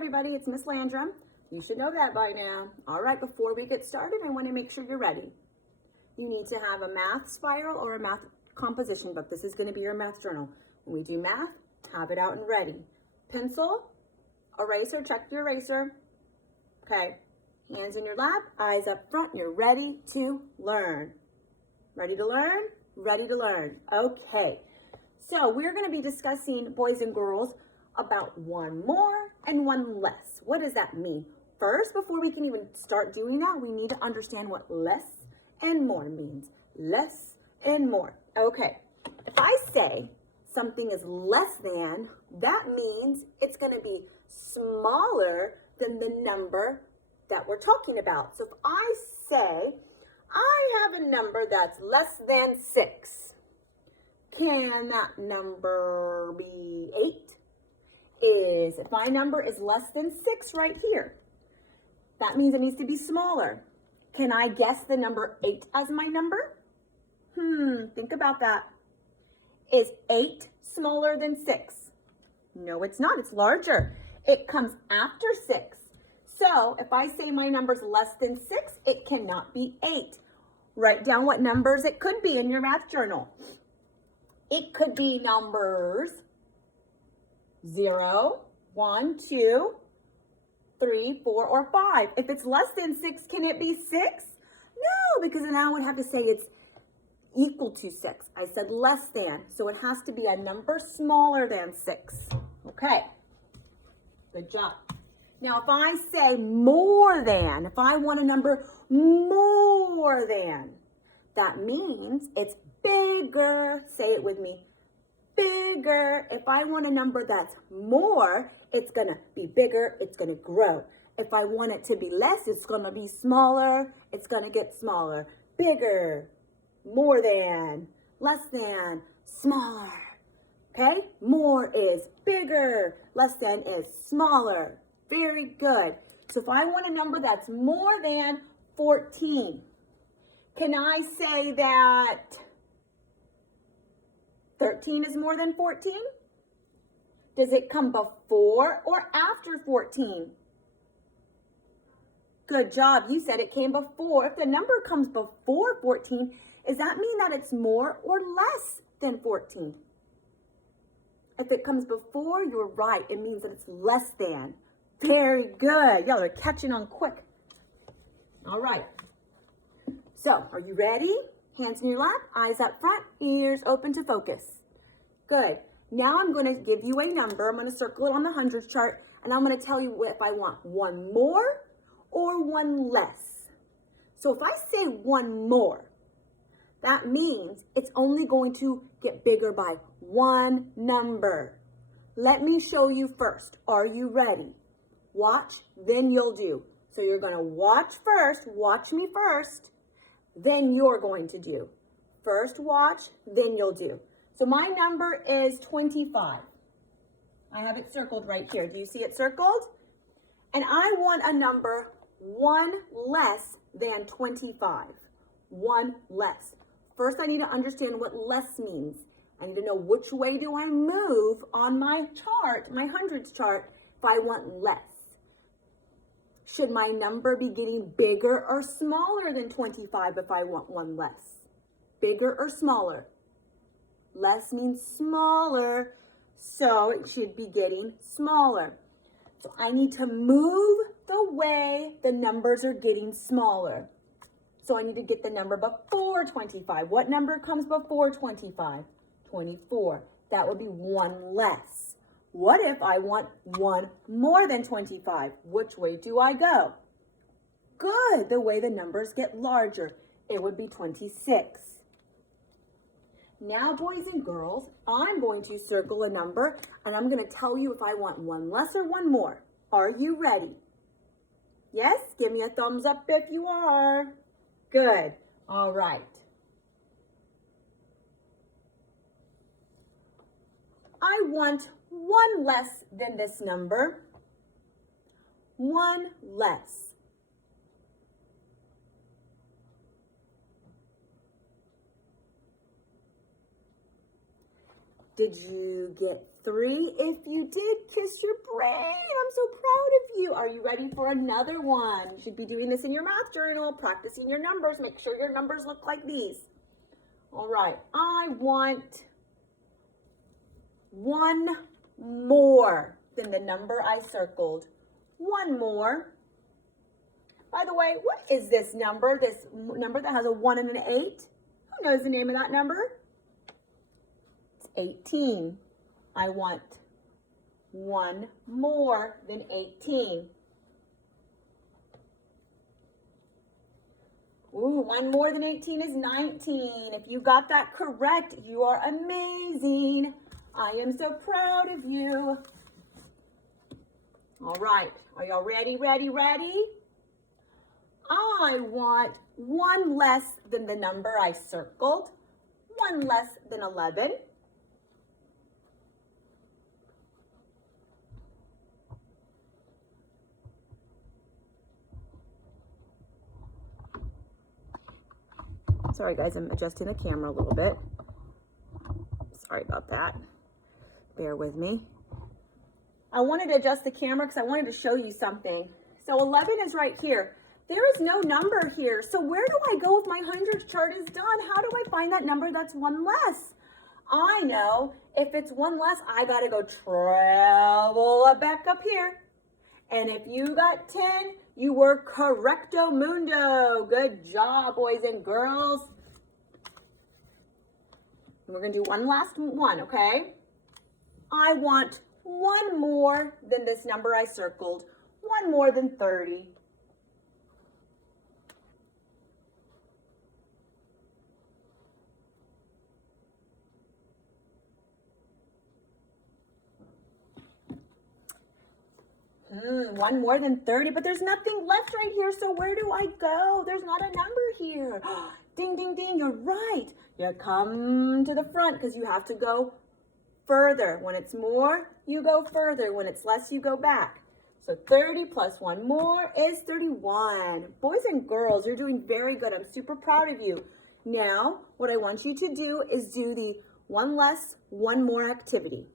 everybody, it's Miss Landrum. You should know that by now. All right, before we get started, I want to make sure you're ready. You need to have a math spiral or a math composition book. This is going to be your math journal. When we do math, have it out and ready. Pencil, eraser, check your eraser. Okay, hands in your lap, eyes up front. You're ready to learn. Ready to learn? Ready to learn. Okay, so we're going to be discussing, boys and girls, about one more and one less. What does that mean? First, before we can even start doing that, we need to understand what less and more means. Less and more. Okay, if I say something is less than, that means it's going to be smaller than the number that we're talking about. So if I say I have a number that's less than 6, can that number be 8? If my number is less than 6 right here, that means it needs to be smaller. Can I guess the number 8 as my number? Think about that. Is 8 smaller than 6? No, it's not. It's larger. It comes after 6. So if I say my number's less than 6, it cannot be 8. Write down what numbers it could be in your math journal. It could be numbers 0, 1, 2, 3, 4, or 5. If it's less than 6, can it be 6? No, because then I would have to say it's equal to 6. I said less than, so it has to be a number smaller than 6. Okay, good job. Now, if I say more than, if I want a number more than, that means it's bigger. Say it with me. Bigger. If I want a number that's more, it's going to be bigger. It's going to grow. If I want it to be less, it's going to be smaller. It's going to get smaller. Bigger, more than, less than, smaller. Okay? More is bigger. Less than is smaller. Very good. So if I want a number that's more than 14, can I say that 13 is more than 14? Does it come before or after 14? Good job. You said it came before. If the number comes before 14, does that mean that it's more or less than 14? If it comes before, you're right. It means that it's less than. Very good. Y'all are catching on quick. All right. So, are you ready? Hands in your lap, eyes up front, ears open to focus. Good. Now I'm going to give you a number. I'm going to circle it on the hundreds chart, and I'm going to tell you if I want one more or one less. So if I say one more, that means it's only going to get bigger by one number. Let me show you first. Are you ready? Watch, then you'll do. So you're going to watch first. Watch me first. Then you're going to do. First watch, then you'll do. So my number is 25. I have it circled right here. Do you see it circled? And I want a number 1 less than 25. 1 less. First, I need to understand what less means. I need to know which way do I move on my chart, my hundreds chart, if I want less. Should my number be getting bigger or smaller than 25 if I want one less? Bigger or smaller? Less means smaller, so it should be getting smaller. So I need to move the way the numbers are getting smaller. So I need to get the number before 25. What number comes before 25? 24. That would be 1 less. What if I want 1 more than 25? Which way do I go? Good, the way the numbers get larger. It would be 26. Now, boys and girls, I'm going to circle a number, and I'm going to tell you if I want 1 less or 1 more. Are you ready? Yes? Give me a thumbs up if you are. Good. All right. I want 1 less than this number. 1 less. Did you get 3. If you did, kiss your brain. I'm so proud of you. Are you ready for another one? You should be doing this in your math journal, practicing your numbers. Make sure your numbers look like these. All right, I want one more than the number I circled. One more. By the way, what is this number? This number that has a 1 and an 8? Who knows the name of that number? It's 18. I want one more than 18. Ooh, one more than 18 is 19. If you got that correct, you are amazing. I am so proud of you. All right, are y'all ready, ready? I want one less than the number I circled, one less than 11. Sorry guys, I'm adjusting the camera a little bit. Sorry about that. Bear with me. I wanted to adjust the camera because I wanted to show you something. So 11 is right here. There is no number here. So where do I go if my hundredths chart is done? How do I find that number that's one less? I know if it's one less, I got to go travel back up here. And if you got 10, you were correcto mundo. Good job, boys and girls. And we're going to do one last one, okay? I want one more than this number I circled. One more than 30. One more than 30, but there's nothing left right here, so where do I go? There's not a number here. Ding, ding, ding, you're right. You come to the front because you have to go further. When it's more, you go further. When it's less, you go back. So 30 plus one more is 31. Boys and girls, you're doing very good. I'm super proud of you. Now, what I want you to do is do the one less, one more activity.